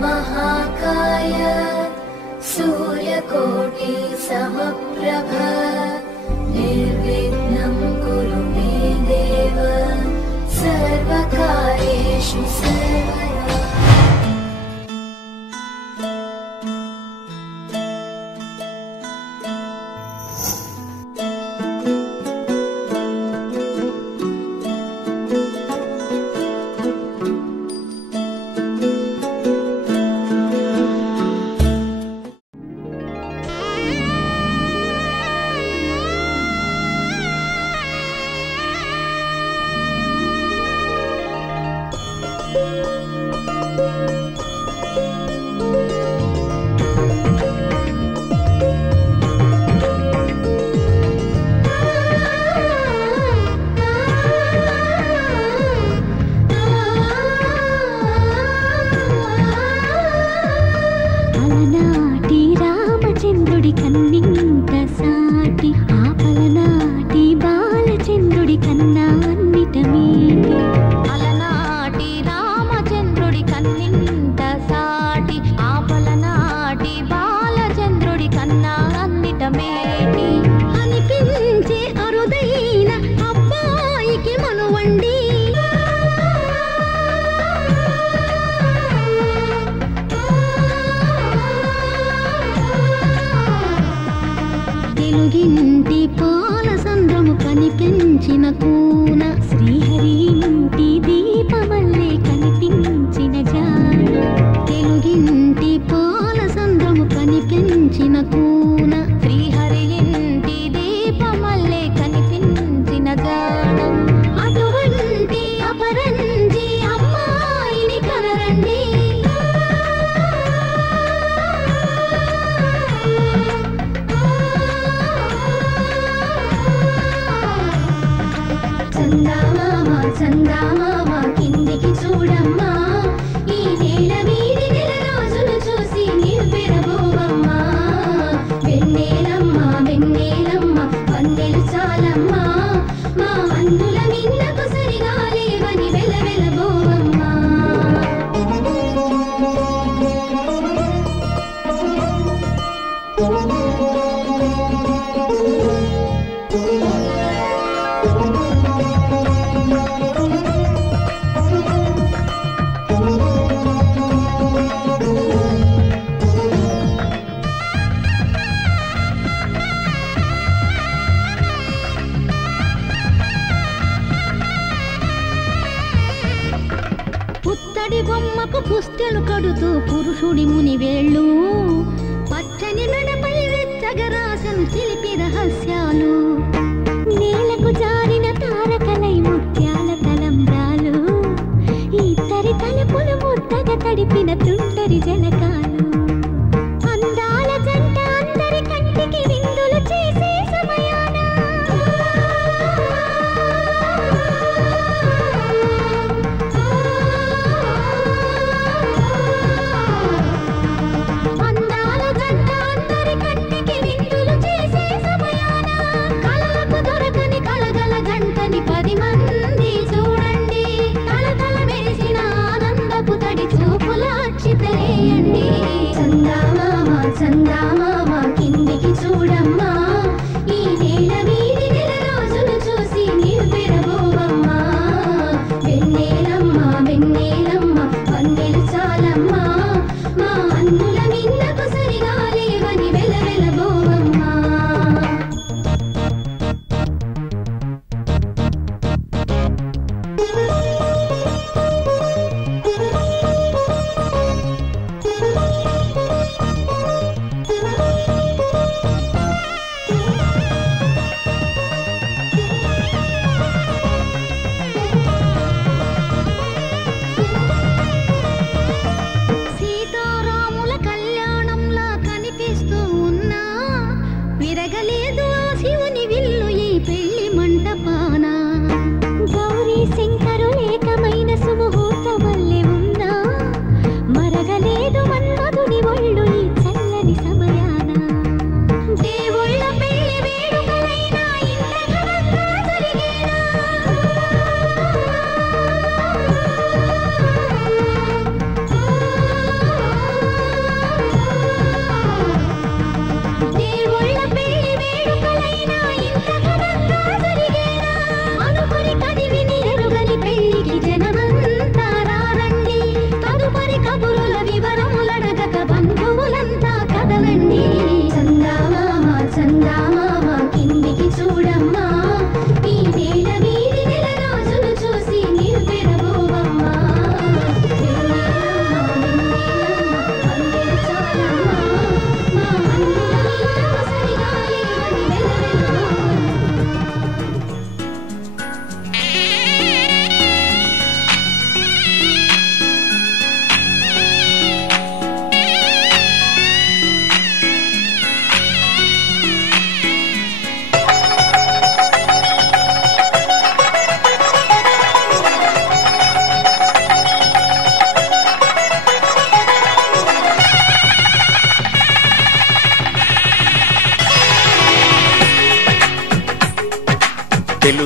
महाकाय सूर्यकोटि समप्रभ निर्विघ्नं कुरु मे देव सर्वकार्येषु सर्वदा। అందాల జంట అందరి కంటికి విందులు చేసే సమయాన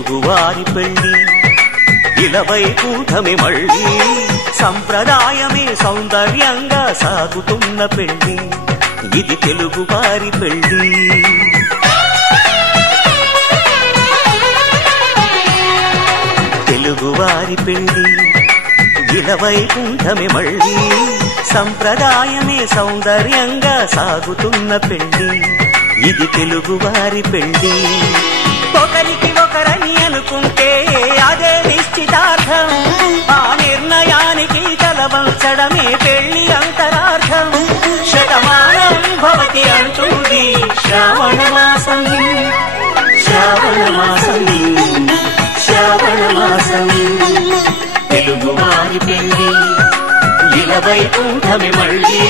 తెలుగువారి పెళ్లి ఇలవైకుంఠమే మళ్ళీ సంప్రదాయమే సౌందర్యంగా సాగుతున్న పెళ్లి ఇది తెలుగువారి పెళ్లి తెలుగువారి పెళ్లి ఇలవైకుంఠమే మళ్ళీ సంప్రదాయమే సౌందర్యంగా సాగుతున్న పెళ్లి ఇది తెలుగువారి పెళ్లి ఒకరికి ఒకరని అనుకుంటే అదే నిశ్చితార్థం ఆ నిర్ణయానికి తలవంచడమే పెళ్లి అంతరార్థం శతమానం భవతి అంటుంది శ్రావణ మాసం శ్రావణ మాసం శ్రావణ మాసం తెలుగువారి పెళ్లి ఇలవైకుంఠమే మళ్ళీ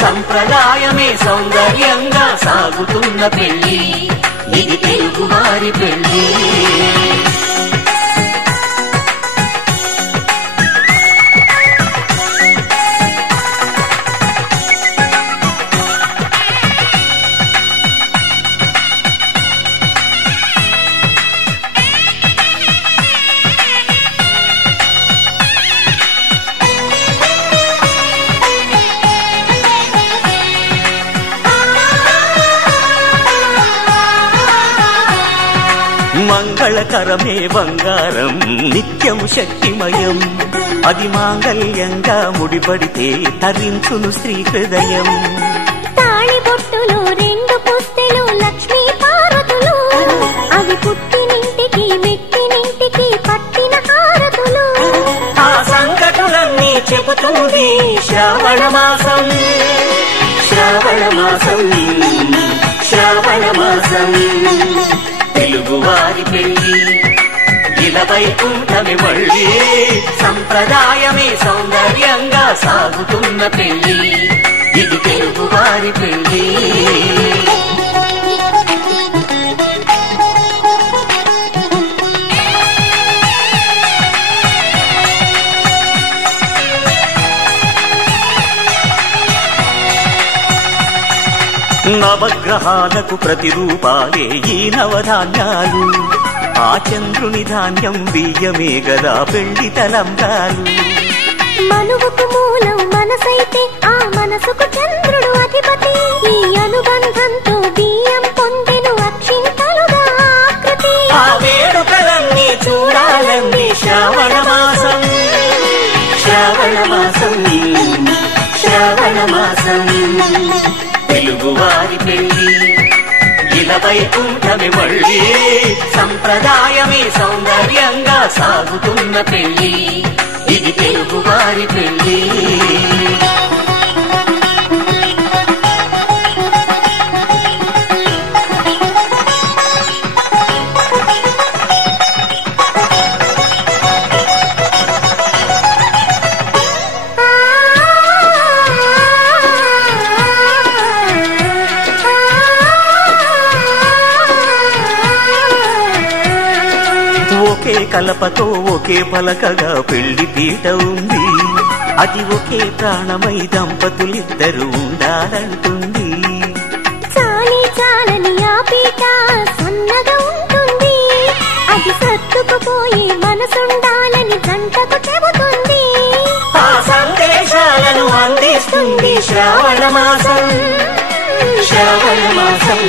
సంప్రదాయమే సౌందర్యంగా సాగుతున్న పెళ్లి ఇది తెలుగువారి పెళ్లి మంగళకరమే బంగారం నిత్యం శక్తిమయం అది మాంగళ్యంగా ముడిపడితే తరించును స్త్రీ హృదయం తాళి బొట్టులో రెండు పుస్తెలు లక్ష్మీ పార్వతులు అవి పుట్టినింటికి మెట్టినింటికి పట్టిన హారతులు ఆ సంకటులన్నీ చెబుతుంది శ్రావణ మాసం శ్రావణ మాసం శ్రావణ మాసం తెలుగువారి పెళ్లి ఇలవైకుంఠమే మళ్ళీ సంప్రదాయమే సౌందర్యంగా సాగుతున్న పెళ్లి ఇది తెలుగువారి పెళ్లి నవగ్రహాలకు ప్రతిరూపాలే ఈ నవధాన్యాలు ఆ చంద్రుని ధాన్యం బియ్యమే గదా పెళ్లి తలంబ్రాలు మనువుకు మూలం మనసైతే ఆ మనసుకు చంద్రుడు అధిపతి ఈ అనుబంధంతో బియ్యం పొందెను అక్షింతలుగా ఆకృతి ఆ వేడుకలన్నీ చూడాలండి శ్రావణ మాసం శ్రావణ మాసం శ్రావణ మాసం తెలుగువారి పెళ్లి ఇలవైకుంఠమే మళ్ళీ సంప్రదాయమే సౌందర్యంగా సాగుతున్న పెళ్లి ఇది తెలుగువారి పెళ్లి ఒకే కలపతో ఒకే పలకగా పెళ్లి పీట ఉంది అది ఒకే ప్రాణమై దంపతులిద్దరూ ఉండాలంటుంది చాలి చాలని ఆ పీట సన్నగా ఉంటుంది అది సర్దుకుపోయి మనసుండాలని జంటకు చెబుతుంది ఆ సందేశాలను అందిస్తుంది శ్రావణ మాసం శ్రావణ మాసం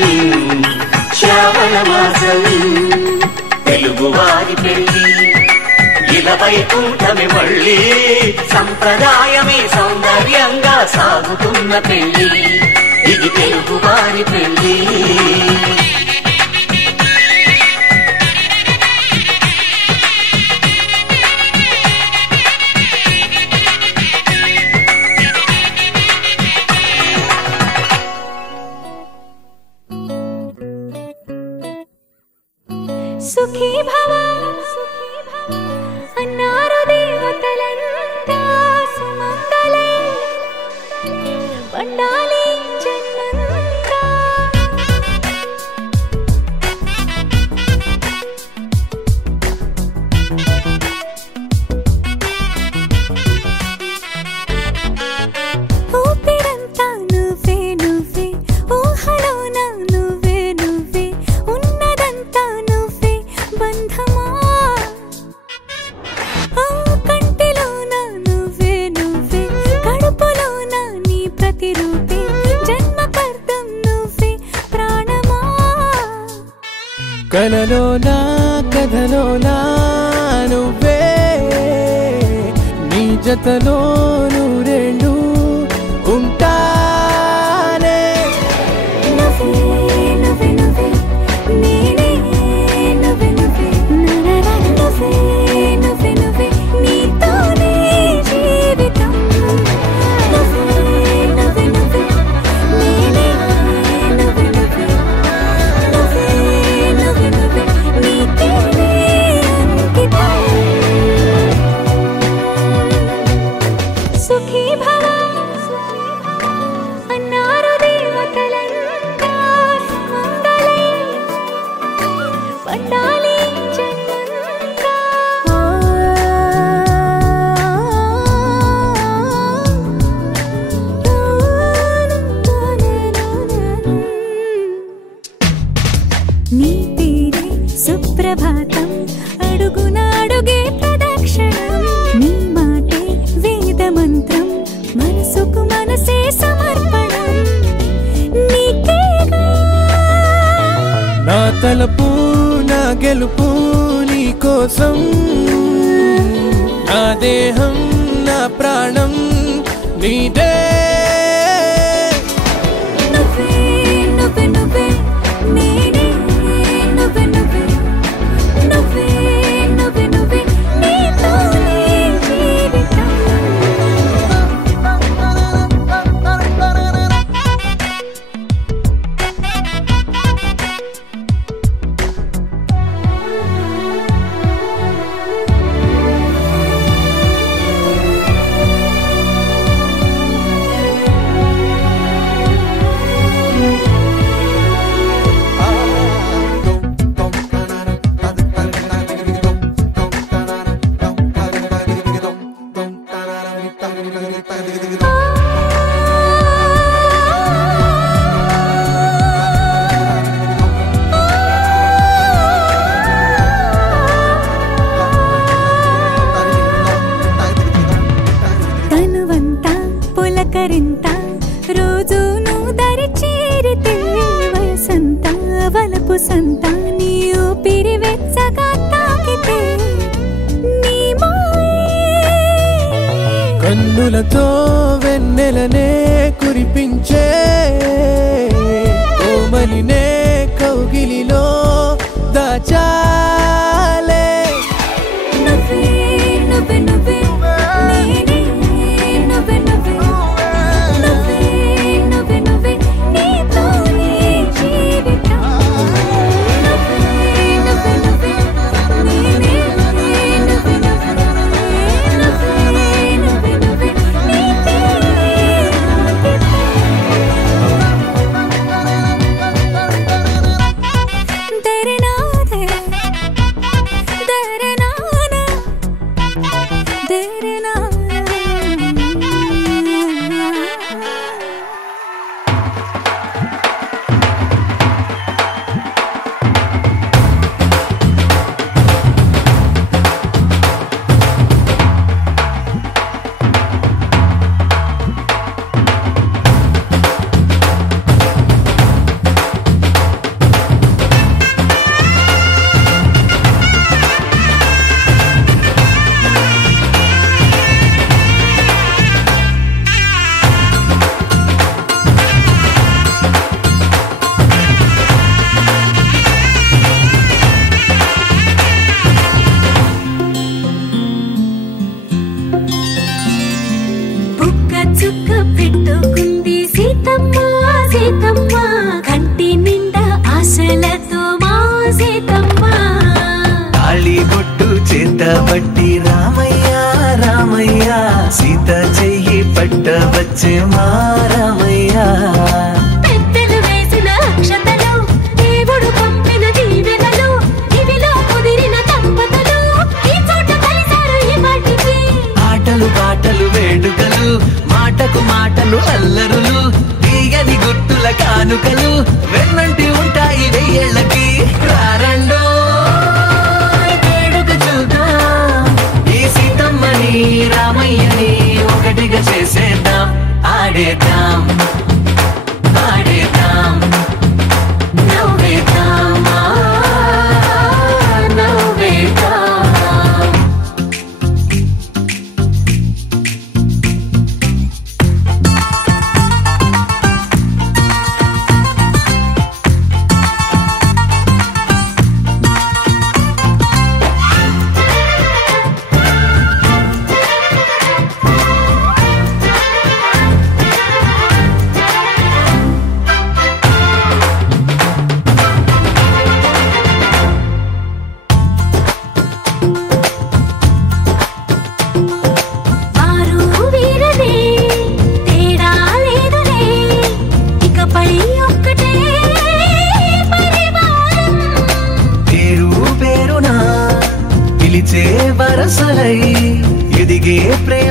శ్రావణ మాసం తెలుగువారి పెళ్లి ఇలవైకుంఠమే మళ్ళీ సంప్రదాయమే సౌందర్యంగా సాగుతున్న పెళ్లి ఇది తెలుగువారి పెళ్లి సుఖీ భవ అన్నారు దేవతలంతా సుమంగళే పండాలి జన్మంతా ఊపిరంతా నువ్వే నువ్వే ఊహలోన నువ్వే నువ్వే ఉన్నదంతా నువ్వే బంధమా కలలోనా కథలోనా నువ్వే నీ జతలో నూరేళ్ళు ఉంటానే నువ్వే నువ్వే నువ్వే నేనే నువ్వే నువ్వే నువ్వే నువ్వే నువ్వే నీతోనే జీవితం నువ్వే నువ్వే నువ్వే నేనే నువ్వే నువ్వే నువ్వే నువ్వే నువ్వే నీతోనే అంకితం సుఖీ భవ అన్నారు దేవతలంతా సుమంగళై పండాలి జన్మంతా నీ పేరే సుప్రభాతం అడుగునాడుగే ప్రదక్షిణం నీ మాటే వేద మంత్రం మనసుకు మనసే సమర్పణం నీకేగా నా తలపు నా గెలుపు నీ కోసం నా దేహం నా ప్రాణం నీదే నువ్వే నువ్వే నువ్వే నేనే నువ్వే నువ్వే నువ్వే నువ్వే నువ్వే నీతోనే జీవితం తనువంతా పులకరింత రోజు నువ్వు దరి చేరితే వయసంతా వలపు సంతా నీ ఊపిరి వెచ్చగా తాకితే నీ మాయే కన్నులతో వెన్నెలనే కురిపించే కోమలినే కౌగిలిలో దాచాలే నువ్వే నువ్వే నువ్వే నేనే నువ్వే నువ్వే నువ్వే నువ్వే నువ్వే నీతోనే జీవితం నువ్వే నువ్వే నువ్వే నేనే నువ్వే నువ్వే నువ్వే నువ్వే నువ్వే నీతోనే అంకితం దరనాదే దరనానా దరనా బుక్క చుక్క పెట్టుకుంది సీతమ్మ సీతమ్మ కంటి నిండా ఆశలతో మా సీతమ్మ తాళి బొట్టు చేతబట్టి రామయ్య రామయ్య సీత చెయ్యి పట్ట వచ్చే మా రామయ్య పెద్దలు వేసిన అక్షతలు దేవుడు పంపిన దీవెనలు ఇవిలో కుదిరిన దంపతులు ఈ చోట కలిసారు ఈ వాటికి ఆటలు పాటలు వేడుకలు మాటకు మాటలు అల్లరులు తీయని గుర్తుల కానుకలు వెన్నంటి ఉంటాయి వెయ్యేళ్ళకి రారండో వేడుక చూద్దాం ఈ సీతమ్మని రామయ్యని ఒకటిగా చేసేద్దాం ఆడేద్దాం ఆడేద్దాం నవ్వేద్దాం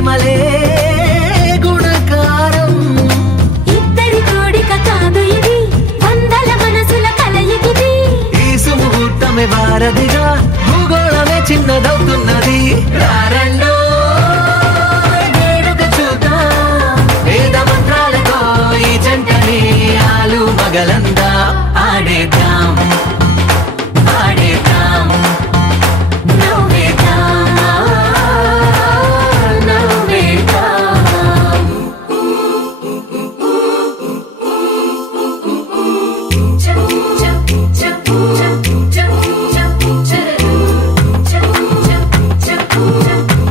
ప్రేమలే గుణకారం. ఇద్దరి కోడిక కాదు ఇది, వందల మనసుల కలయికిది. ఈ సుముహూర్తమే వారధిగా, భూగోళమే చిన్నదవుతున్నది. రారండో వేడుక చూద్దాం, వేద మంత్రాలతో ఈ జంటని ఆలు మగలందా ఆడేద్దాం ఆడేద్దాం నవ్వేద్దాం నవ్వేద్దాం. Cha cha cha cha cha cha cha cha cha cha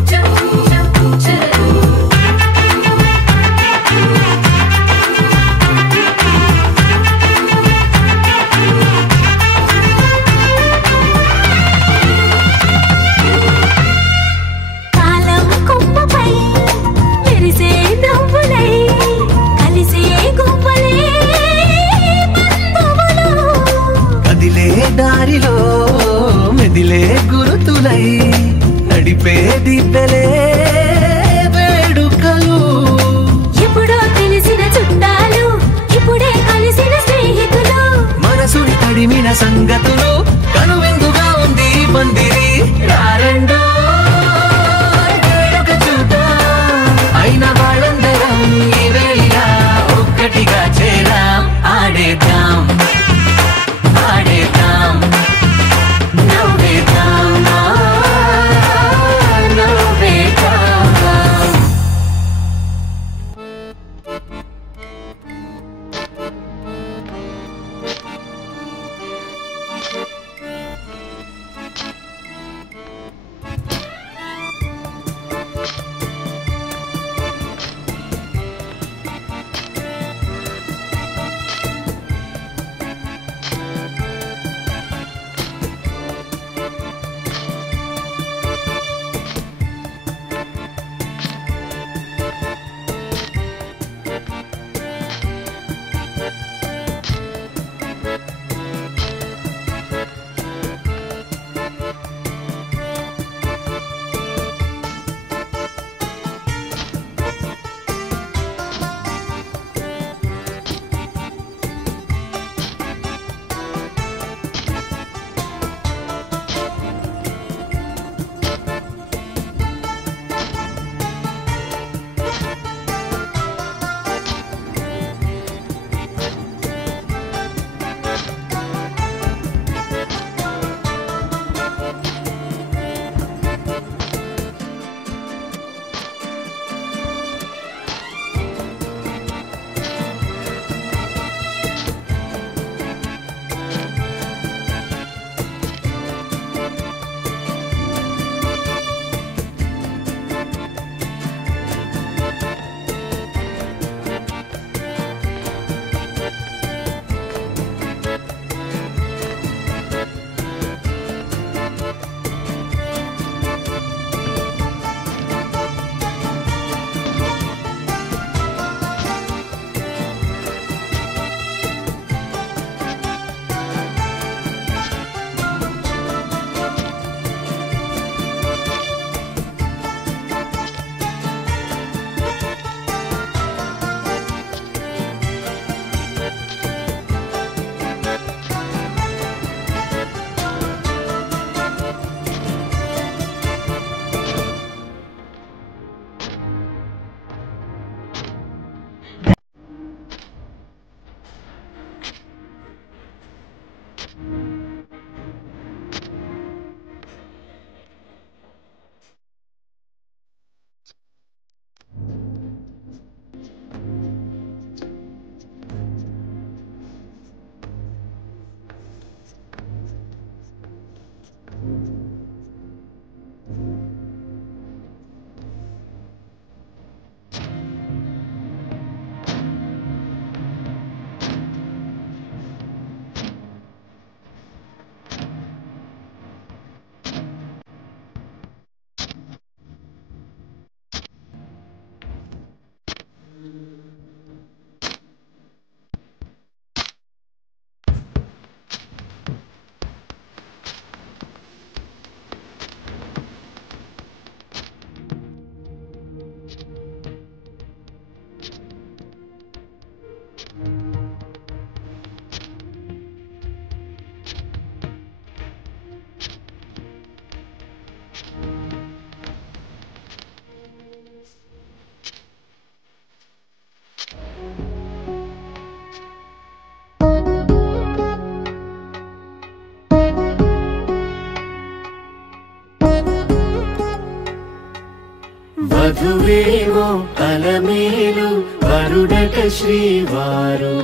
Alamelu వరుడట శ్రీవారు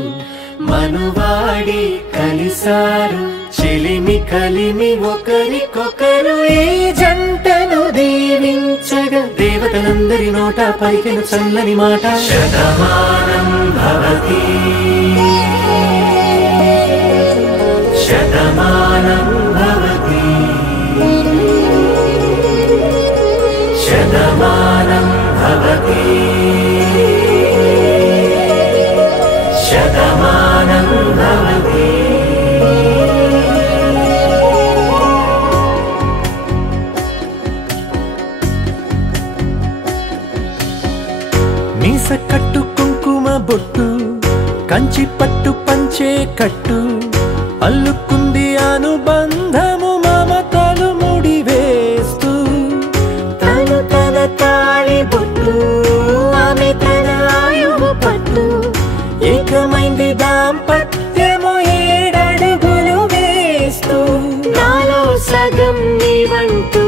మనువాడి కలిసారు చెలిమి కలిమి ఒకరికొకరు ఈ జంటను దీవించగా దేవతలందరి నోట పలికిన చల్లని మాట శతమానం భవతి శతమానం భవతి శతమానం భవతి శతమానం భవతి. మీస కట్టు కుంకుమ బొట్టు కంచి పట్టు పంచే కట్టు అల్లుకుంది అనుబంధము మమతలు ముడివేస్తూ తను తన తాళి బొట్టు ఆమె తన ఆయువు పట్టు ఏకమైంది దాంపత్యము 7 అడుగులు వేస్తూ నాలో సగం నీవంటూ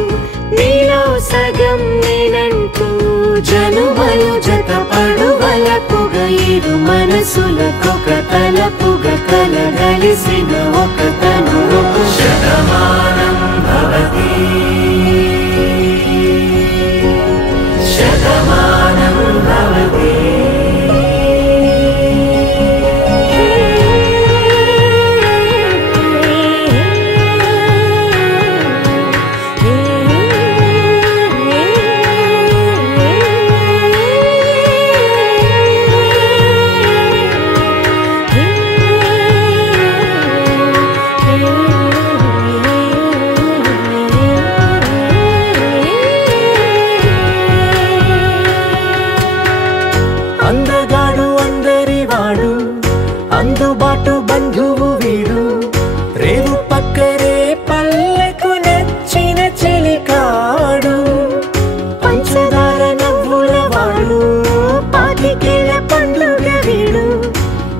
నీలో సగం నేనంటూ జనుమలు జత పడువలపుగ ఇరు మనసులకొక తలపుగ కలగలిసిన ఒక తను శతమానం భవతి శతమానం భవతి. అందగాడు అందరివాడు అందుబాటు బంధువు వీడు రేవు పక్కరే పల్లెకు నచ్చిన చెలికాడు పంచదార నవ్వుల వాడు పాతికేల పండుగ వీడు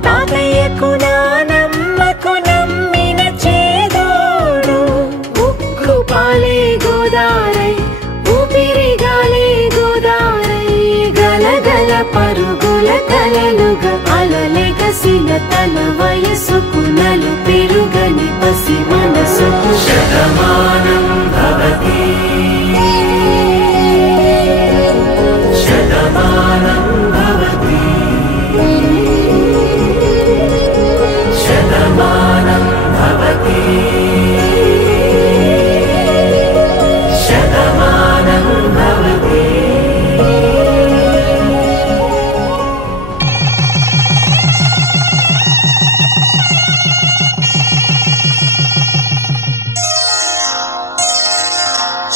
తాతయ్యకు నానమ్మకు నమ్మిన చేదోడు ఉక్కు పాలే గోదారై ఊపిరి గాలే గోదారై గలగల పరుగుల కలలుగా అలలెగసిన తన వయసుకు నలు పెరుగని పసి మనసుకు శతమానం భవతి శతమానం భవతి శతమానం భవతి శతమానం భవతి.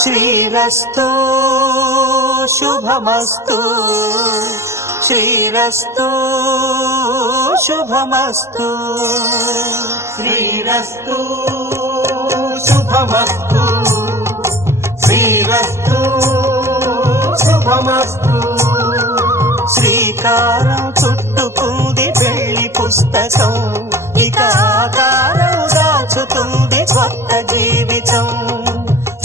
శ్రీరస్తు శుభమస్తు శ్రీరస్తు శుభమస్తు శ్రీరస్తు శుభమస్తు శ్రీరస్తు శుభమస్తు. శ్రీకారం చుట్టుకుంది పెళ్లి పుస్తకం ఇక ఆకారం దాచుతుంది కొత్త జీవితం.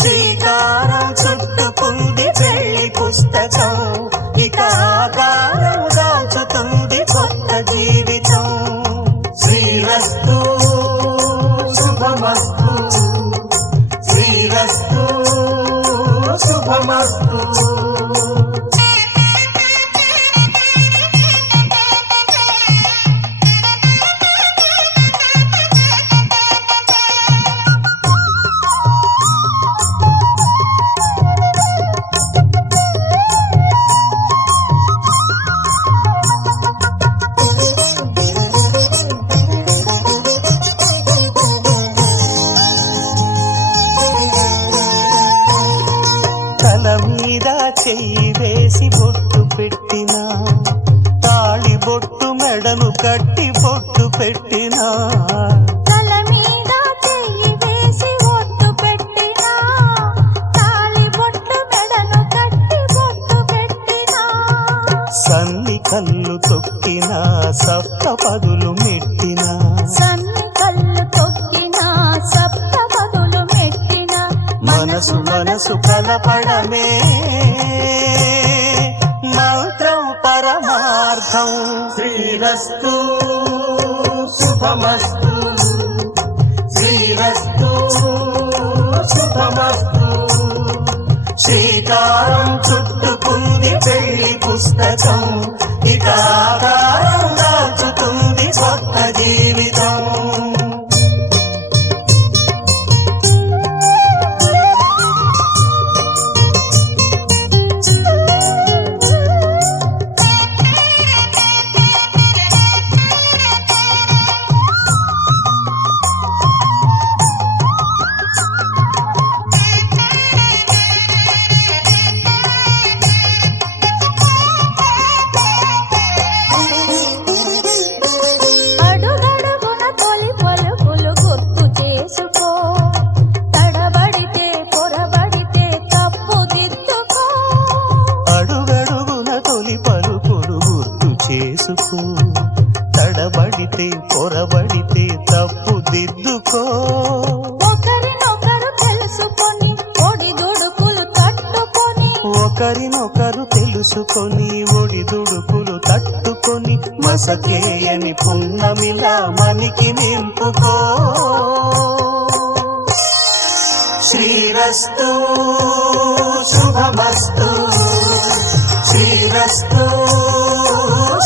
శ్రీకారం చుట్టుకుంది పెళ్లి పుస్తకం ఇక ఆకారం దాచుతుంది కొత్త జీవితం. శ్రీరస్తు శుభమస్తు శ్రీరస్తు శుభమస్తు. చెయ్యి వేసి బొట్టు పెట్టినా తాళి బొట్టు మెడను కట్టి బొట్టు పెట్టినా తల మీద చెయ్యి వేసి బొట్టు పెట్టినా తాళి బొట్టు మెడను కట్టి బొట్టు పెట్టినా సన్ని కళ్ళు తొక్కినా సప్త పదులు మెట్టినా సన్ని కళ్ళు తొక్కినా సప్త పదులు మెట్టినా మనసు మనసు కలపడమే మంత్రం పరమార్థం. శ్రీరస్తు శుభమస్తు శ్రీరస్తు శుభమస్తు. శ్రీకారం చుట్టుకుంది పెళ్లి పుస్తకం, ఇక ఆకారం దాచుతుంది కొత్త జీవితం. అడుగడుగున తొలి పలుకులు గుర్తు చేసుకో, తడబడితే పొరబడితే తప్పుదిద్దుకో. అడుగడుగున తొలి పలుకులు గుర్తు చేసుకో, తడబడితే పొరబడితే తప్పుదిద్దుకో. ఒకరినొకరు తెలుసుకొని ఒడిదుడుకులు తట్టుకొని, ఒకరినొకరు తెలుసుకొని ఒడిదుడుకులు తట్టుకొని, మసకేయని పున్నమిలా మనికి నింపుకో. శ్రీరస్తు శుభమస్తు శ్రీరస్తు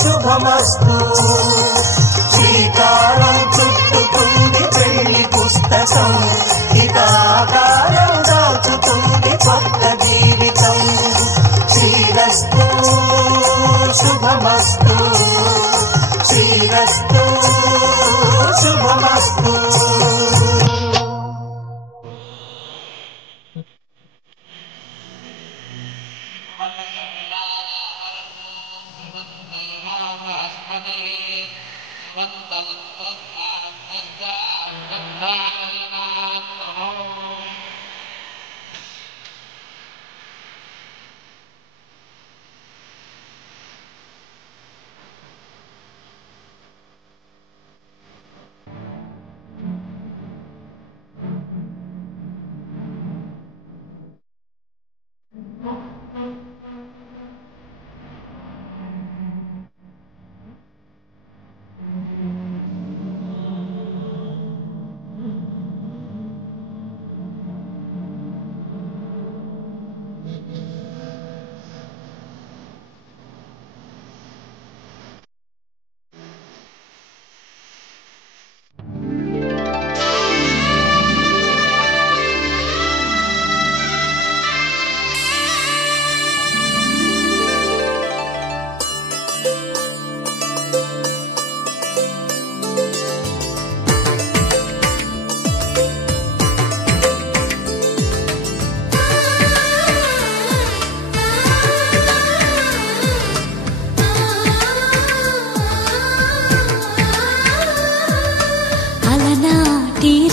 శుభమస్తు. శ్రీకారం చుట్టుకుంది పెళ్లి పుస్తకం, ఇక ఆకారం దాచుతుంది కొత్త జీవితం. శ్రీరస్తు శుభమస్తు శ్రీరస్తు శుభమస్తు.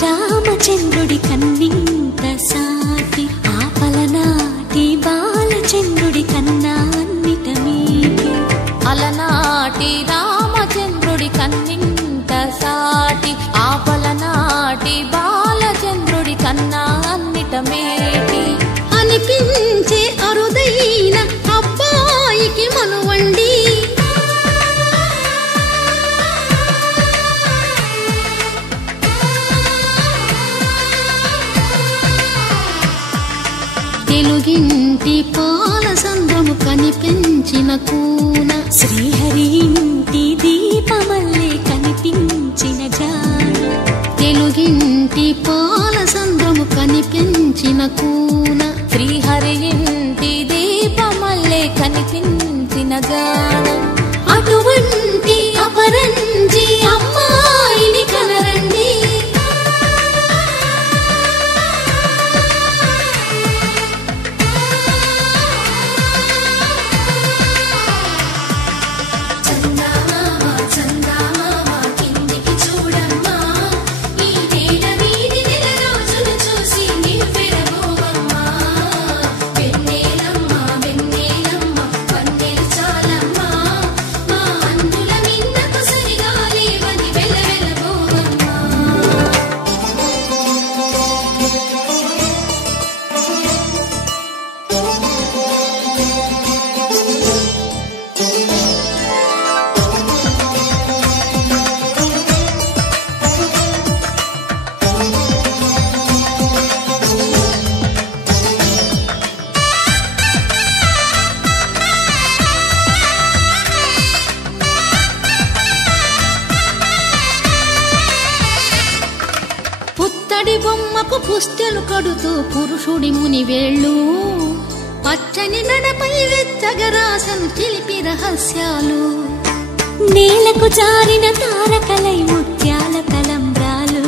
రామచంద్రుడి కన్నింత సాటి, ఆపలనాటి బాలచంద్రుడి కన్నా అన్నిట మీటి. అలనాటి రామచంద్రుడి కన్నింత సాటి, ఆపలనాటి బాలచంద్రుడి కన్నా అన్నిట మేటి. అనిపించే అరుదైన అబ్బాయికి మనువండి, తెలుగింటి పాల సంద్రము కనిపించిన కూన, శ్రీహరి ఇంటి దీపమల్లే కనిపించిన జాన. తెలుగింటి పాల సంద్రము కనిపించిన కూన, శ్రీహరి ఇంటి దీపమల్లే కనిపించిన జాన. అటువంటి అపరంజి అమ్మాయిని కనరండి, చాలమ్మా, మా అందుల నిన్నకు సరిగా లేవని మట్టి బొమ్మకు పుస్తెలు కడుతూ పురుషుడి ముని వేళ్ళు పచ్చని నడపై వెచ్చగరాసను చిలిపి రహస్యాలు నేలకు జారిన తారకలై ముత్యాల తలంబ్రాలు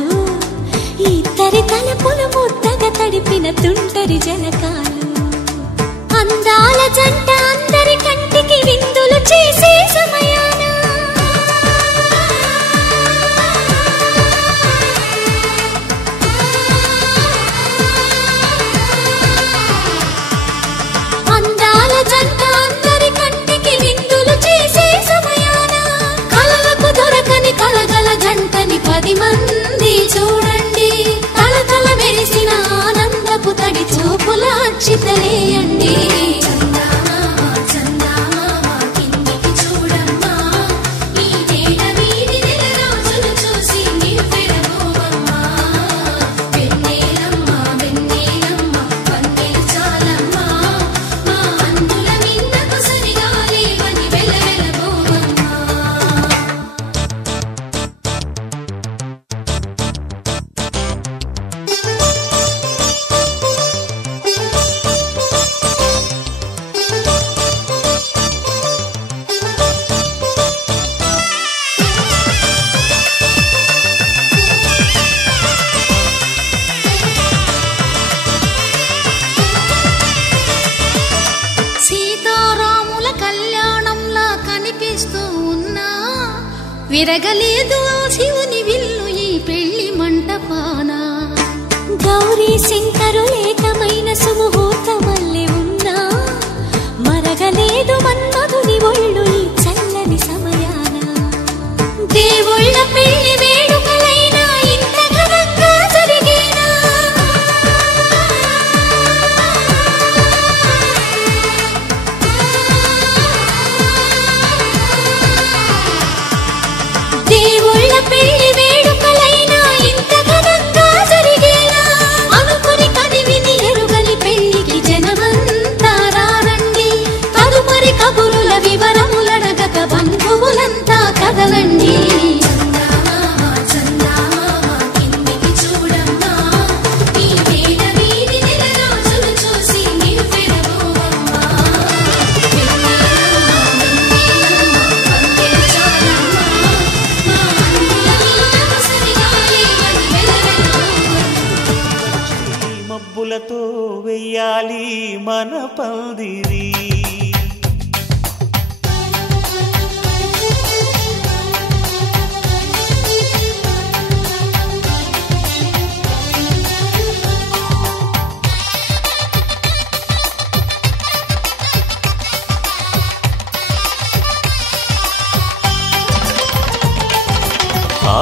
ఇద్దరి తలపులు ముద్దగా తడిపిన తుంటరి జలకాలు అందాల జంట అందరి కంటికి విందులు చేసే సమయాన అందాల జంట అందరి కంటికి విందులు చేసే సమయాన కలలకు దొరకని కలగల జంటని 10 మంది చూడండి తలతల మెరిసిన ఆనందపు తడి చూపుల అక్షితలేయండి విరగలేదు శివుని విల్లు ఈ పెళ్లి మంటపాన గౌరీ శంకరు ఏకమైన సుముహూర్తమల్లె ఉన్నా మరగలేదు మన్మధుని ఒళ్ళు ఈ చల్లని సమయాన దేవుళ్ళ పెళ్లి వేడుకలైనా ఇంత ఘనంగా జరిగేనా దేవుళ్ళ పెళ్లి వేడుకలైనా ఇంత ఘనంగా జరిగేనా అనుకుని కదివిని ఎరుగని పెళ్లికి జనమంతా రారండి తదుపరి కబురుల వివరములడగక బంధువులంతా కదలండి మబ్బులతో వెయ్యాలి మన పందిరి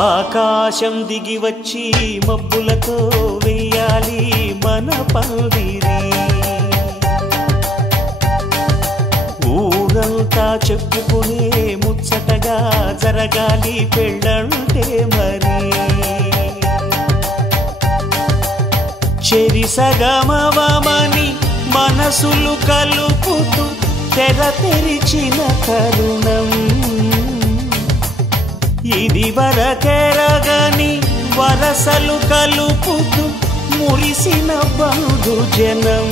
ఆకాశం దిగి వచ్చి మబ్బులతో వెయ్యాలి మన పందిరి ఊరంతా చెప్పుకునే ముచ్చటగా జరగాలి పెళ్ళంటే మరి చెరి సగమవమని మనసులు కలుపుతూ తెర తెరిచిన తరుణం ఇది వరకెరగని వరసలు కలుపుతూ మురిసిన బంధు జనం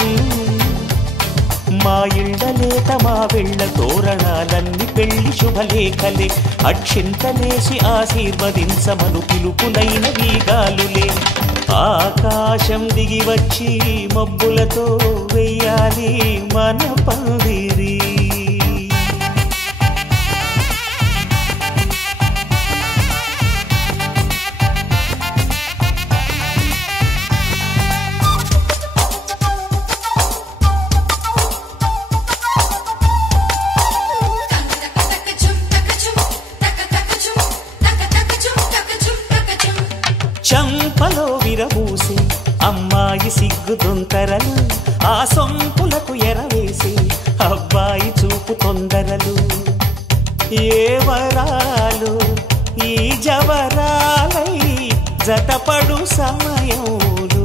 మా ఇళ్ళలేత మా వెళ్ళ తోరణాలన్నీ పెళ్లి శుభలేఖలే అక్షింతలేసి ఆశీర్వదించమను పిలుపులైన వీగాలులే ఆకాశం దిగి వచ్చి మబ్బులతో వెయ్యాలి మన పందిరి చంపలో విరబూసి అమ్మాయి సిగ్గు దొంతరలు ఆ సొంపులకు ఎరవేసి అబ్బాయి చూపు తొందరలు ఏ వరాలు ఈ జవరాలై జతపడు సమయంలో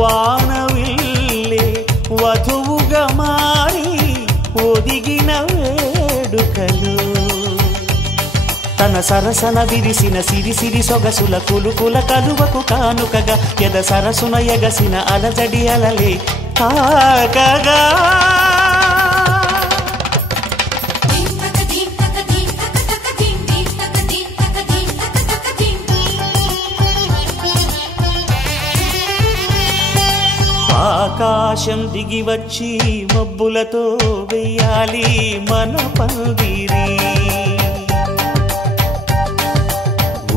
వానవిల్లే వధువుగా మారి ఒదిగిన వేడుకలు తన సరసన విరిసిన సిరిసిరి సొగసుల కులుకుల కలువకు కానుకగా ఎద సరసున ఎగసిన అలజడి అలలే తాకగా ఆకాశం దిగి వచ్చి మబ్బులతో వెయ్యాలి మన పందిరి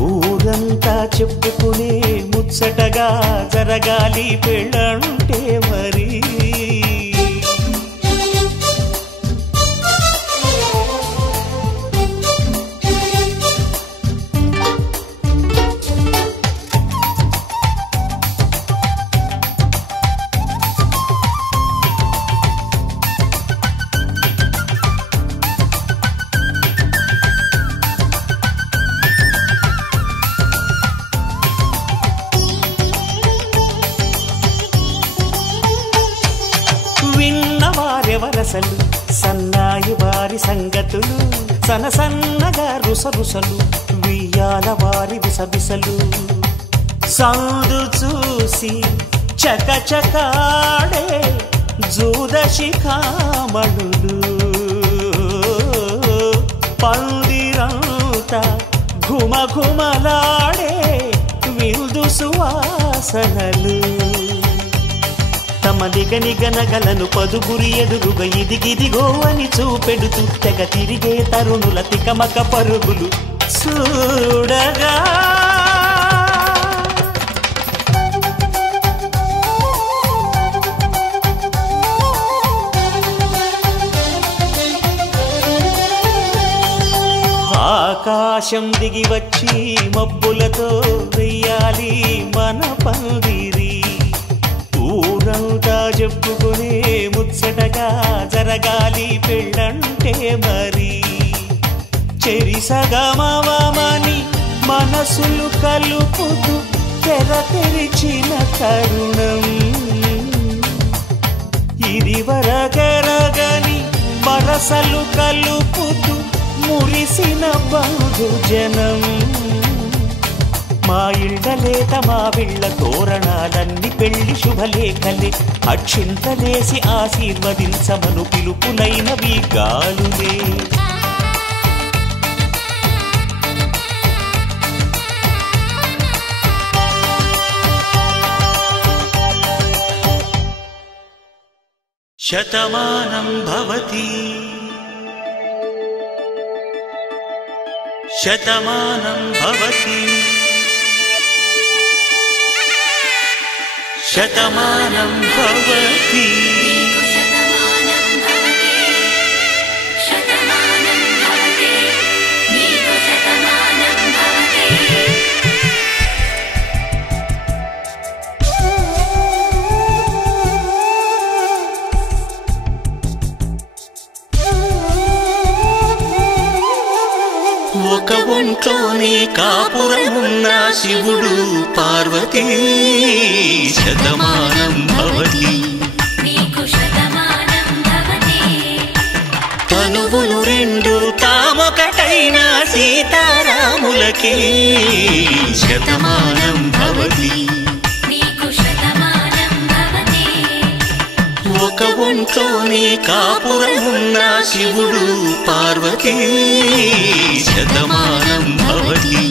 ఊరంతా చెప్పుకునే ముచ్చటగా జరగాలి పెళ్ళంటే మరి విన్నవారెవరసలు సన్నాయి వారి సంగతులు సనసన్నగా రుసరుసలు వియ్యాల వారి విసబిసలు సౌదు చూసి చకచకాడే జూదశిఖామణులు పందిరంతా ఘుమఘుమలాడే విందు సువాసనలు తమ నిగనిగనగలను పదుగురి ఎదురుగా ఇదిగిదిగో అని చూపెడుతూ తెగ తిరిగే తరుణుల తికమక పరుగులు చూడగా ఆకాశం దిగి వచ్చి మబ్బులతో వెయ్యాలి మన పందిరి ఊరంతా చెప్పుకునే ముచ్చటగా జరగాలి పెళ్ళంటే మరి చెరిసగమని మనసులు కలుపుతూ తెర తెరిచిన తరుణం ఇది వరగరగని వరసలు కలుపుతూ మురిసిన బంధుజనం మా ఇళ్ళలేత మా విళ్ళ తోరణాలన్ని పెళ్లి శుభలేఖలే అక్షింతలేసి ఆశీర్వదించమను పిలుపులైనవి గాలులే శతమానం భవతి శతమానం భవతి శతమానం భవతి ఒక ఒంట్లోనే కాపురమున్న శివుడు పార్వతీ శతమానం భవతి తనువులు రెండు తామొకటైన సీతారాములకి శతమానం భవతి ఒక ఒంట్లోనే కాపురమున్న శివుడు పార్వతీ శతమానం భవతి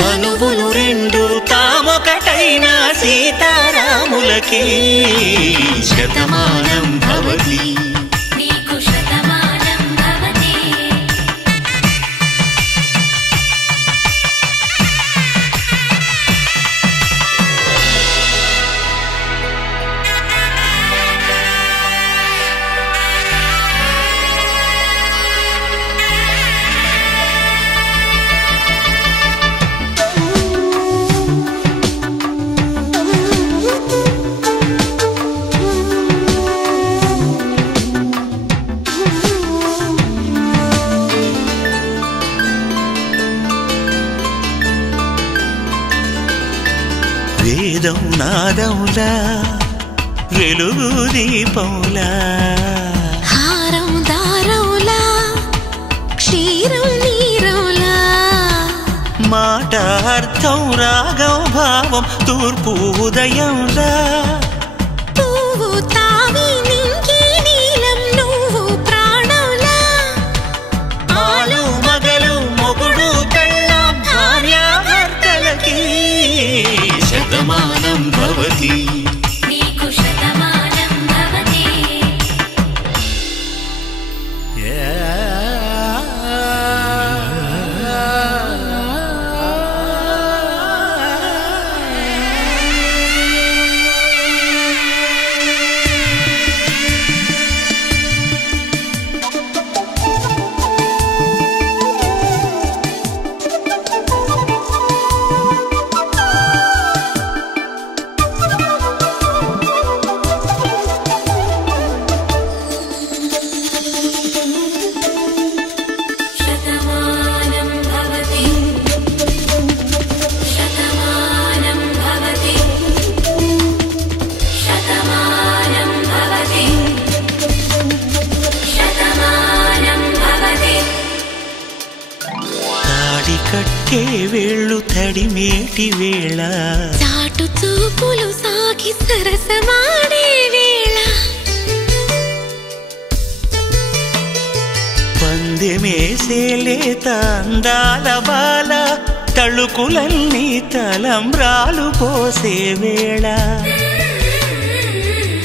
తనువులు రెండు తామొకటైన సీతారాములకి శతమానం భవతి వేదం నాదములా వెలుగు దీపములా హారం దారములా అర్థం రాగం భావం తూర్పు ఉదయంలా పువ్వు తావి నింగి నీలం నువ్వు ప్రాణంలా ఆలు మగలు మొగుడు పెళ్ళాం భార్యాభర్తలకి శతమానం భవతి నీకు శతమానం భవతి శతమానం భవతి శతమానం భవతి శతమానం భవతి శతమానం భవతి తాడి కట్టే వేళ్ళు తడిమేటి వేళ చాటు చూపులు సాగి సరసమాడే వేళ పందెమేసేలేత అందాల బాల తళుకులన్నీ తలంబ్రాలు పోసే వేళ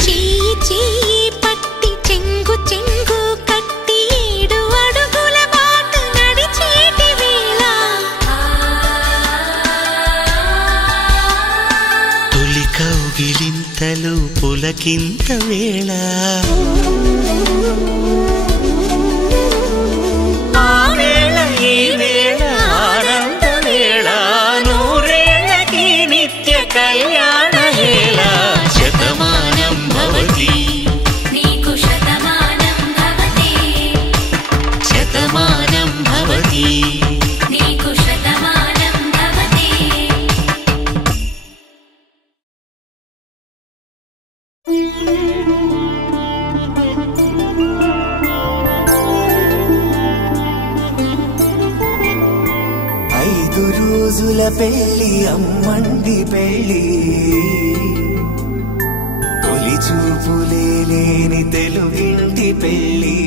చెయ్యి చెయ్యి పట్టి చెంగు చెంగు కట్టి 7 అడుగుల బాట నడిచేటి వేళ తొలి కౌగిలింతలు పులకింత వేళ ఆ వేళ ఈ వేళ ఆనంద వేళ నూరేళ్ళకి నిత్య కళ్యాణ వేళ శతమానం భవతి నీకు శతమానం భవతి శతమానం భవతి నీకు శతమానం భవతి ఐదు రోజుల పెళ్లి అమ్మండి పెళ్లి తొలి చూపులే లేని తెలుగింటి పెళ్లి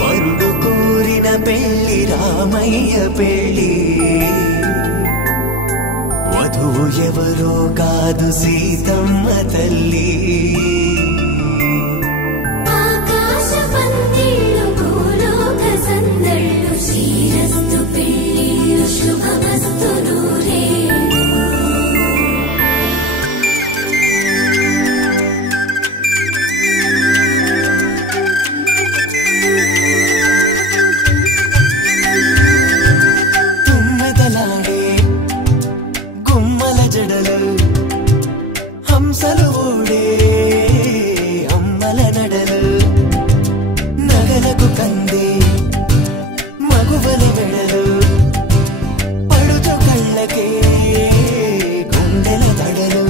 వరుడు కోరిన పెళ్లి రామయ్య పెళ్లి వధువు ఎవరో కాదు సీతమ్మ తల్లి ఆకాశ పందిళ్ళు భూలోక సందళ్ళు శ్రీరస్తు పెళ్ళిళ్ళు శుభమస్తు నూరేళ్ళు తుమ్మెదలాడే గుమ్మల జడలు హంసలు ఊడే అమ్మల నడలు నగలకు కంది మగువల మెడలు పడుచు కళ్ళకే గుండెల తడలు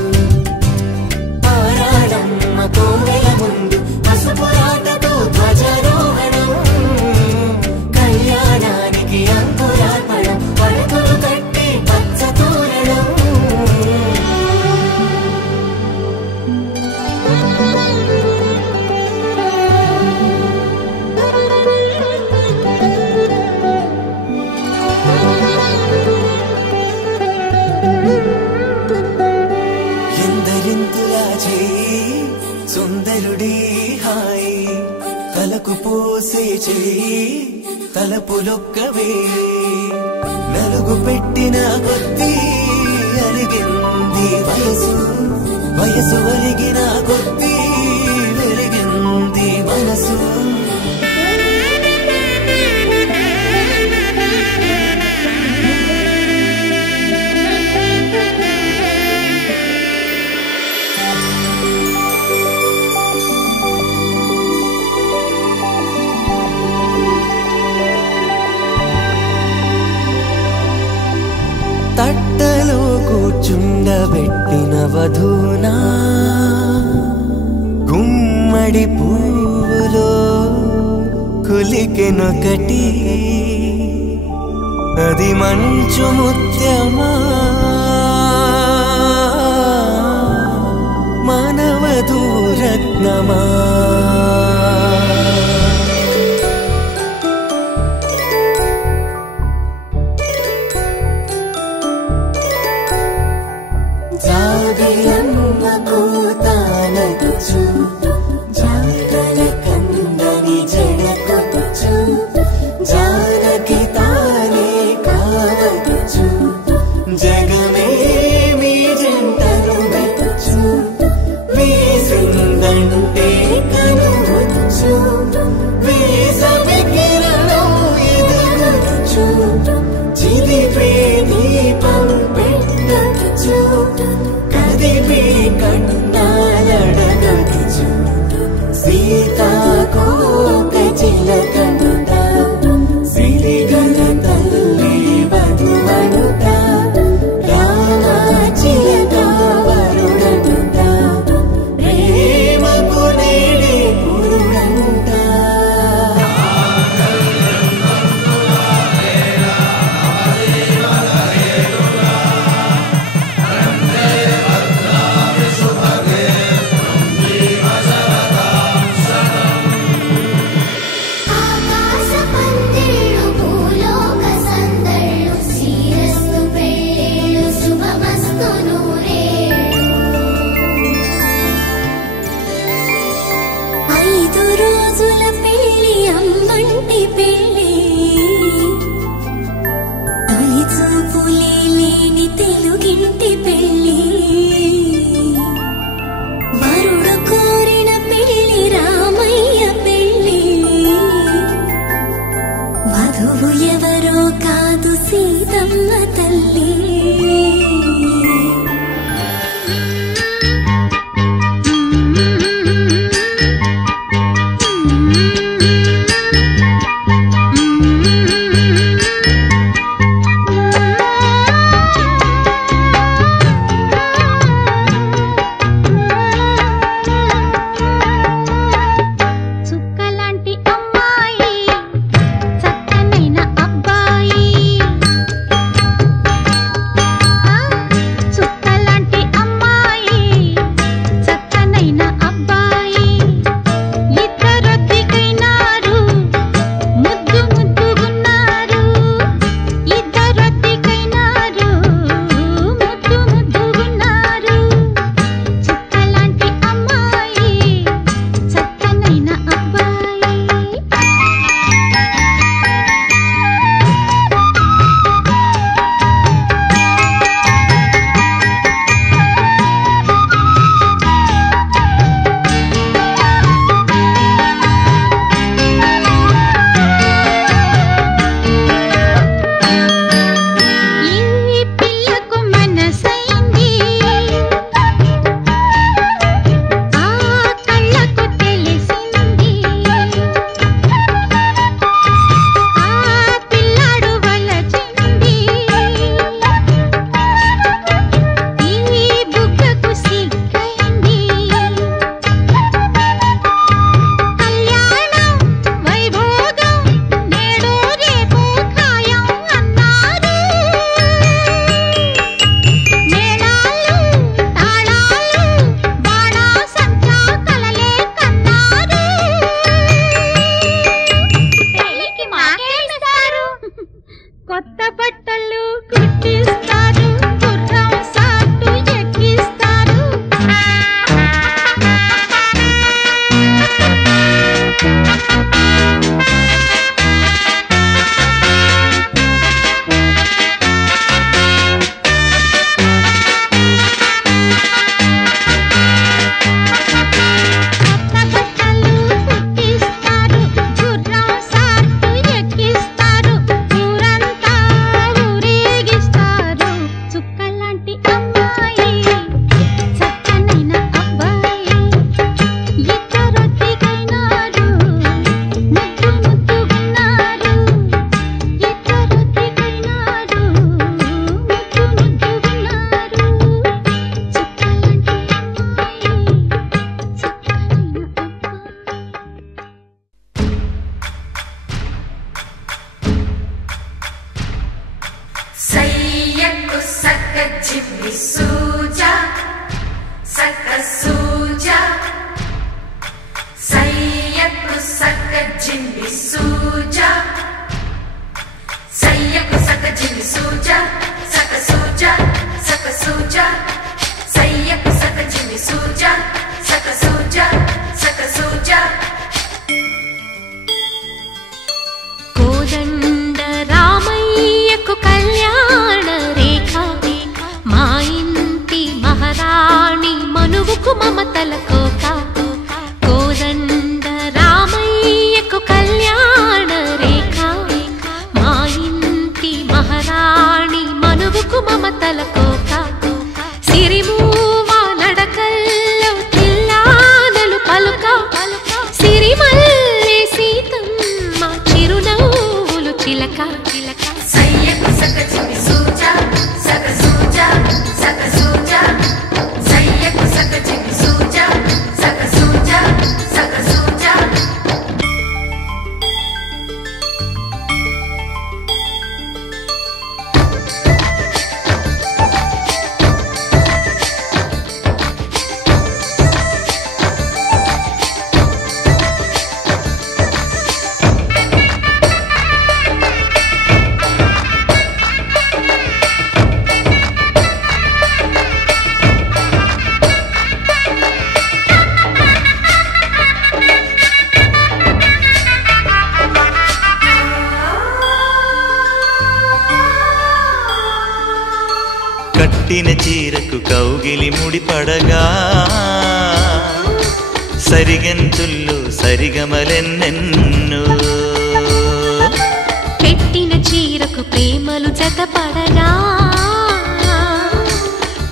ఆరాడమ్మ కోవెల ముందు పసుపు రాతతో ధ్వజారోహణం కళ్యాణానికి అంకురార్పణం పడకలు కట్టి పచ్చ తోరణం ఎందరింతులా చేయి సుందరుడి హాయి తలకు పోసే చేయి తలపులొక్కవే నలుగు పెట్టిన కొద్దీ అరిగింది వయసు వయసు ఒరిగిన కొద్దీ వెలిగింది మనసు తట్టలో కూర్చుండబెట్టిన వధూనా గుమ్మడి పువ్వులో కులికెనొకటి అది మంచు ముత్యమా మానవధూరత్నమా జాబిలమ్మ కోతానచ్చు జాగల కందని జడకొచ్చు జానకి తానే కావచ్చు జగమే మీ జంటను వెచ్చు వేసిందంటే కనువచ్చు వేసవి కిరణం ఎదురొచ్చు చిదిపే దీపం పెట్టచ్చు కదిపే కన్నాలడగచ్చు సీతాకోక చిలకనుట సిరిగల తల్లి వధువనుట రామ చిలక వరుడనుట ప్రేమకు నేడే పురుడంట ఆకాశ పందిళ్ళు భూలోక సందళ్ళు శ్రీరస్తు పెళ్ళిళ్ళు శుభమస్తు నూరేళ్ళు 5 రోజుల పెళ్ళి అమ్మంటి పెళ్ళి తొలి చూపులే లేని తెలుగింటి పెళ్ళి వరుడు కోరిన పెళ్ళి రామయ్య పెళ్ళి వధువు ఎవరో కాదు సీతమ్మ తల్లి తలకోక కోదండ రామయ్యకు కళ్యాణ రేఖ మా ఇంటి మహారాణి మనువుకు మమతల కోక సిరిమూవ నడకల్లో తిల్లానలు పలుక సిరిమల్లె సీతమ్మ చిరునవ్వులు చిలక సయ్యకు సక చిమి సూజా సక సూజా సక సూజా సయ్యకు సక చిమి సూజా సక సూజా సక సూజా కట్టిన చీరకు కౌగిలి ముడిపడగా సరిగంతుల్లో సరిగమలెన్నెన్నో పెట్టిన చీరకు ప్రేమలు జతపడగా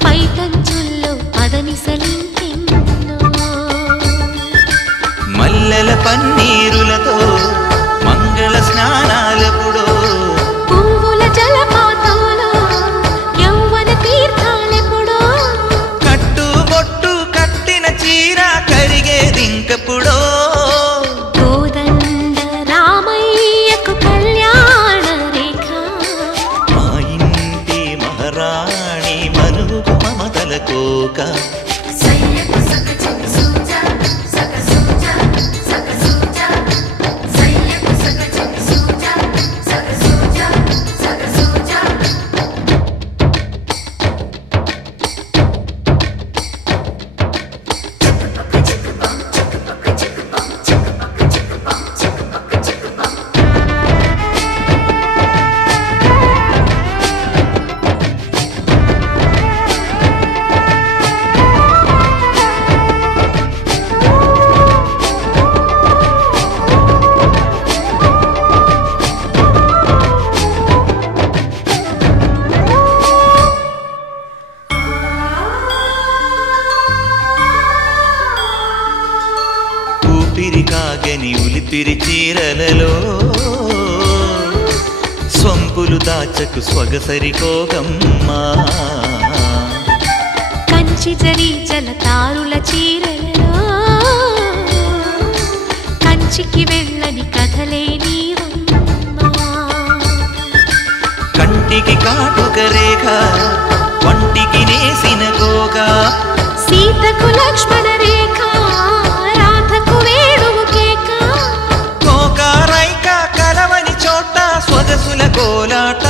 పైటంచుల్లో పదనిసలింకెన్నో మల్లెల పన్నీరులతో మంగళ స్నానాలెప్పుడో పువ్వుల జలపాతంలో యౌవన తీర్థాలెప్పుడో కట్టుబొట్టు కట్టిన చీర కరిగేదింకప్పుడో కోదండ రామయ్యకు కళ్యాణ రేఖ మా ఇంటి మహారాణి మనువుకు మమతల కోక సయ్యకు సక చిమి సూజా సక సూజా సక సూజా సయ్యకు సక చిమి సూజా సక సూజా సక సూజా ఊపిరి కాగని ఉలిపిరి చీరలలో స్వంపులు దాచకు స్వగసరి కోగమ్మా కంచి జరి జలతారుల చీరలలో కంచికి వెళ్ళని కథలే నీవమ్మా కంటికి కాటుక రేఖ వంటికి నేసిన గోగా సీతకు లక్ష్మణ రేఖ రాధకు వేణువు కేక కోకారైక కలవని చోట స్వగసుల కోలాట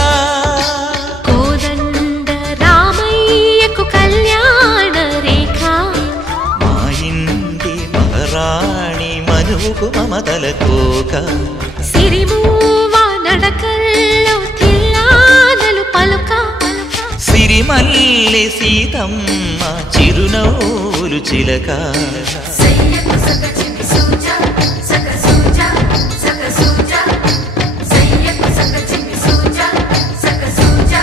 కోదండ రామయ్యకు కళ్యాణ రేఖ మా ఇంటి మహారాణి మనువుకు మమతల కోక సిరిమూవ నడకల్లో తిల్లానలు పలుక సిరిమల్లె సీతమ్మ చిరునవ్వులు చిలక సయ్యకు సక చిమి సూజా సక సూజా సక సూజా సయ్యకు సక చిమి సూజా సక సూజా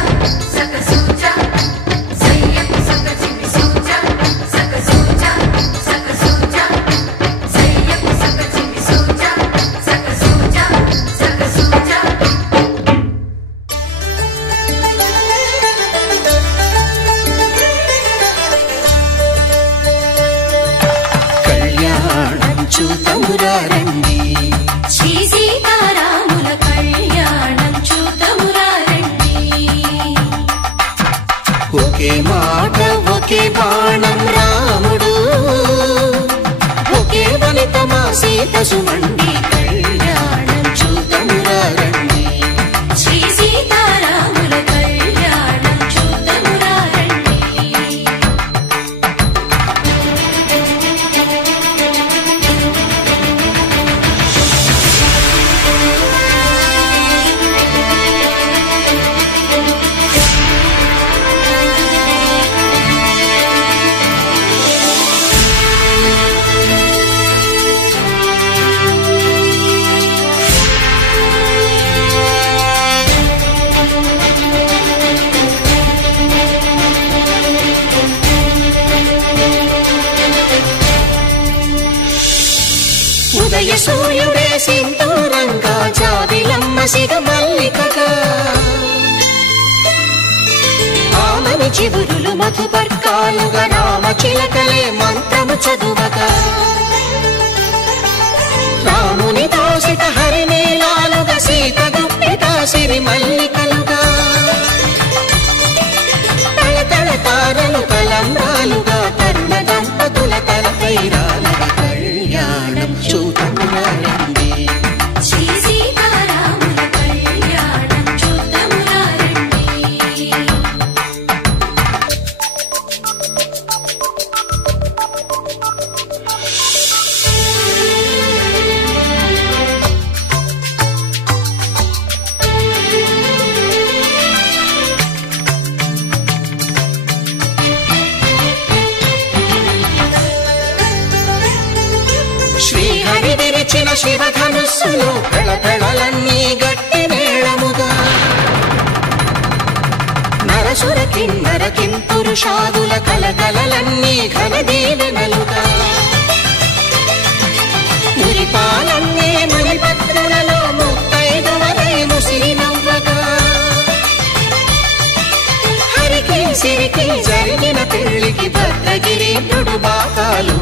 సక సూజా సయ్యకు సక చిమి సూజా సక సూజా సక సూజా సయ్యకు సక చిమి సూజా సక సూజా సక సూజా కళ్యాణం చూతమురా రండి శ్రీ సీతారాముల కళ్యాణం చూతమురా రండి ఒకే మాట ఒకే బాణం రాముడు ఒకే వనిత మా సీత సుమండి కళ్యాణం చూతమురా రండి శ్రీ సీతారాముల కళ్యాణం చూతమురా రండి ఉదయ సూర్యుడే సింధూరంగా జాబిలమ్మ సిగ మల్లికగా ఆమని చివురులు మధుపర్కాలుగా రామ చిలకలే మంత్రము చదువగా రాముని దోసిట హరినీలాలుగా సీత గుప్పిట సిరి మల్లికలుగా తళతళ తారలు తలంబ్రాలుగా తరుణ దంపతుల తలపైరాలుగా కళ్యాణం చూతమురారండి శ్రీ సీతారాముల కళ్యాణం చూద్దామురారండి. శ్రీహరి విరిచిన శివధనుస్సులు పెళపెళలన్నీ గట్టి మేళముగా నరసుర కిన్నర కింపురుషాదుల కలకలలన్నీ ఘన దీవెనలుగా మురిపాలన్నీ మణిపత్రులలో ముత్తైదువరై ముసిరి నవ్వగా హరికి సిరికి జరిగిన పెళ్లికి భద్రగిరీంద్రుడు బాకాలు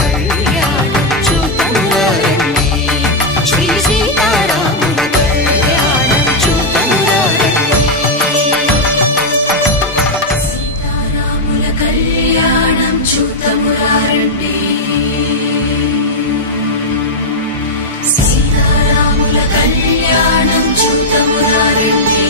కళ్యాణం చూతమురారండి శ్రీ సీతారాముల కళ్యాణం చూతమురారండి సీతారాముల కళ్యాణం చూద్దామురారండి. సీతారాముల కళ్యాణం చూద్దామురారండి.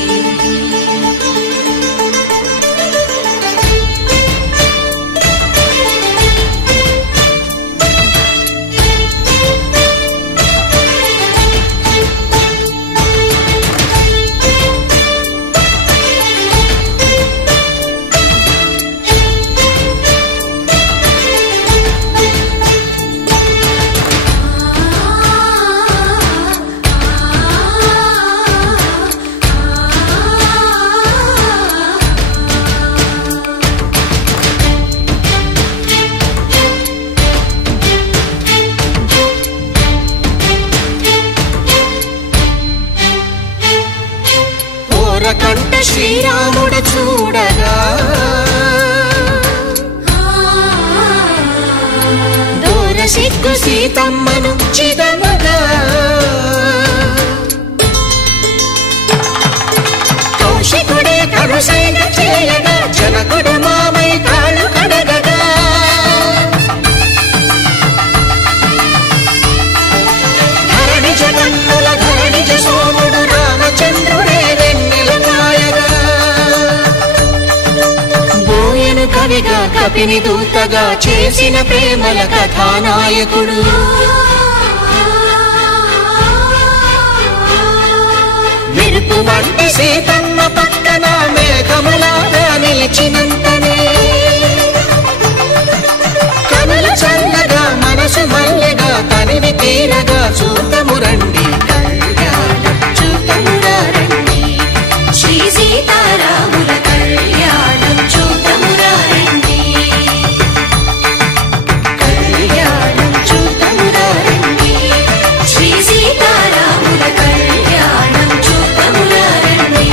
కంట శ్రీరాముడు చూడగా దూర సిగ్గు సీతమ్మను చిదమగా కౌశికుడే కరుసైన చేయగా జనకుడు మామై కాళ్ళు కడగగా ధరణి జగన్నుల ధరణిజ సోముడు రామచంద్రుడే కవిగా కపిని దూతగా చేసిన ప్రేమల కథానాయకుడు మెరుపు వంటి సీతమ్మ పక్కన మేఘములాగా నిలిచినంతనే కనులు చల్లగా మనసు మల్లెగా తనివి తీరగా చూతమురండి కళ్యాణం చూతమురారండి శ్రీ సీతారాముల కళ్యాణం చూద్దామురారండి. కళ్యాణం చూతమురారండి శ్రీ సీతారాముల కళ్యాణం చూద్దామురారండి.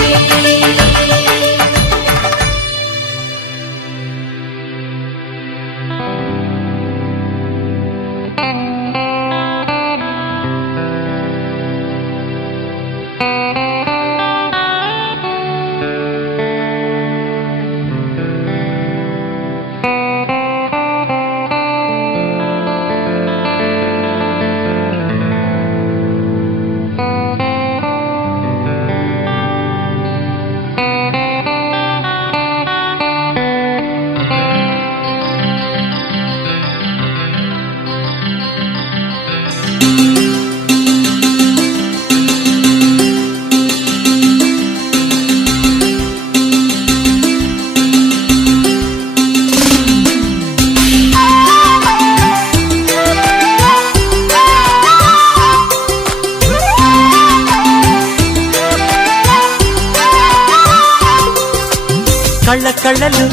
కళ్ళ కళ్ళలు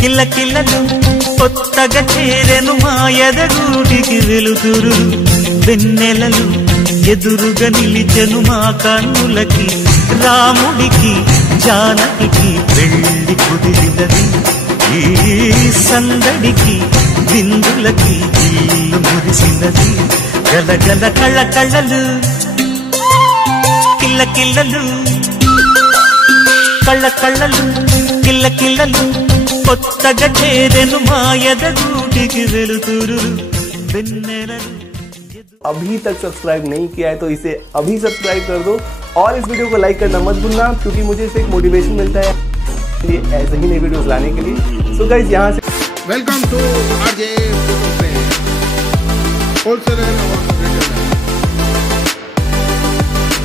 కిల్ల కిల్లలు కొత్తగా చేరెను మా ఎదగూటికి వెలుతురు వెన్నెలలు ఎదురుగా నిలిచెను మా కన్నులకి, రాముడికి జానకి పెళ్లి కుదిరినది. ఈ సందడికి విందులకి ఇల్లు మురిసినది. గలగల కళ్ళ కళ్ళలు కిల్ల కిల్లలు, కళ్ళ కళ్ళలు కిల్ల కిల్లలు, కొత్తగా చేరెను మా ఎదగూటికి వెలుతురు వెన్నెలలు. अभी तक सब्सक्राइब नहीं किया है तो इसे अभी सब्सक्राइब कर दो और इस वीडियो को लाइक करना मत भूलना, क्योंकि मुझे इससे एक मोटिवेशन मिलता है ये ऐसे ही नई वीडियोस लाने के लिए. सो गाइस यहाँ से welcome to RJ photo frame wholesaler और